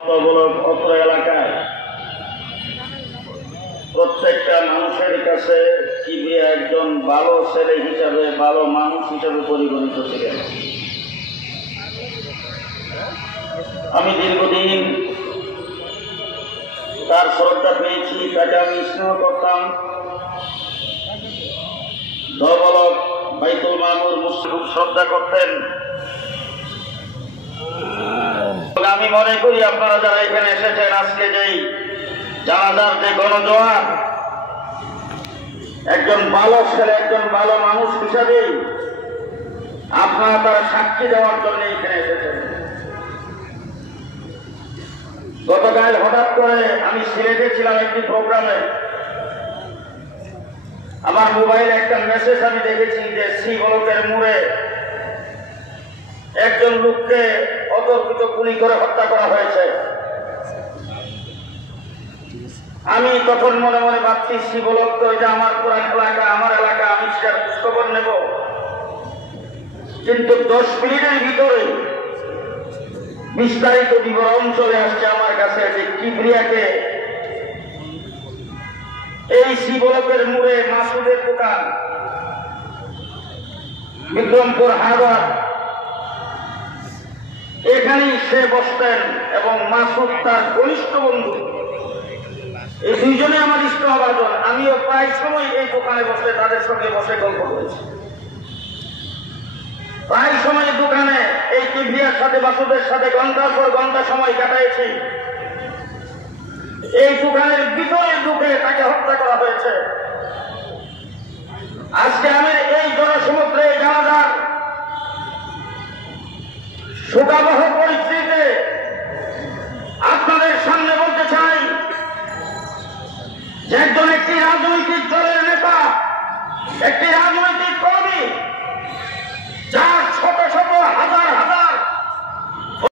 অত্র এলাকায় প্রত্যেকটা মানুষের কাছে কিবরিয়া একজন ভালো ছেলে হিসাবে, ভালো মানুষ হিসাবে পরিগণিত ছিলেন। আমি দীর্ঘদিন তার শ্রদ্ধা পেয়েছি, তাকে আমি স্নেহ করতাম। ধবলক বাইতুল মামুর খুব শ্রদ্ধা করতেন। আমি মনে করি আপনারা যারা এখানে এসেছেন, আজকে যেই জানাজার যে গণজোয়ার, একজন ভালো ছেলে, একজন ভালো মানুষ হিসাবে আপনারা তারা সাক্ষী দেওয়ার জন্য এখানে এসেছেন। গতকাল হঠাৎ করে আমি সিলেটে ছিলাম একটি প্রোগ্রামে, আমার মোবাইলে একটা মেসেজ আমি দেখেছি যে সি ব্লকের মোড়ে একজন লোককে অতর্কিত গুলি করে হত্যা করা হয়েছে। আমি তখন মনে মনে ভাবছি, সি ব্লক তো এটা আমার পুরান এলাকা, আমার এলাকা, আমি সেটার খোঁজখবর নেব। কিন্তু 10 মিনিটের ভিতরে বিস্তারিত বিবরণ চলে আসছে আমার কাছে যে কিবরিয়াকে এই সি ব্লকের মোড়ে মাসুদের দোকান, বিক্রমপুর হারবার, এখানেই সে বসতেন এবং মাসুদ তার ঘনিষ্ঠ বন্ধু। এই দুইজনে আমার স্নেহভাজন। আমিও প্রায় সময় এই দোকানে বসে তাদের সঙ্গে বসে গল্প করেছি। প্রায় সময় দোকানে এই কিবরিয়ার সাথে, মাসুদের সাথে ঘন্টার পর ঘন্টা সময় কাটাইছি। এই দোকানের ভিতরে ঢুকে তাকে হত্যা করা হয়েছে। আজকে আমি এই জনসমুদ্রে জানাজার শোকাবহ পরিস্থিতিতে আপনাদের সামনে বলতে চাই যে একজন একটি রাজনৈতিক দলের নেতা, একটি রাজনৈতিক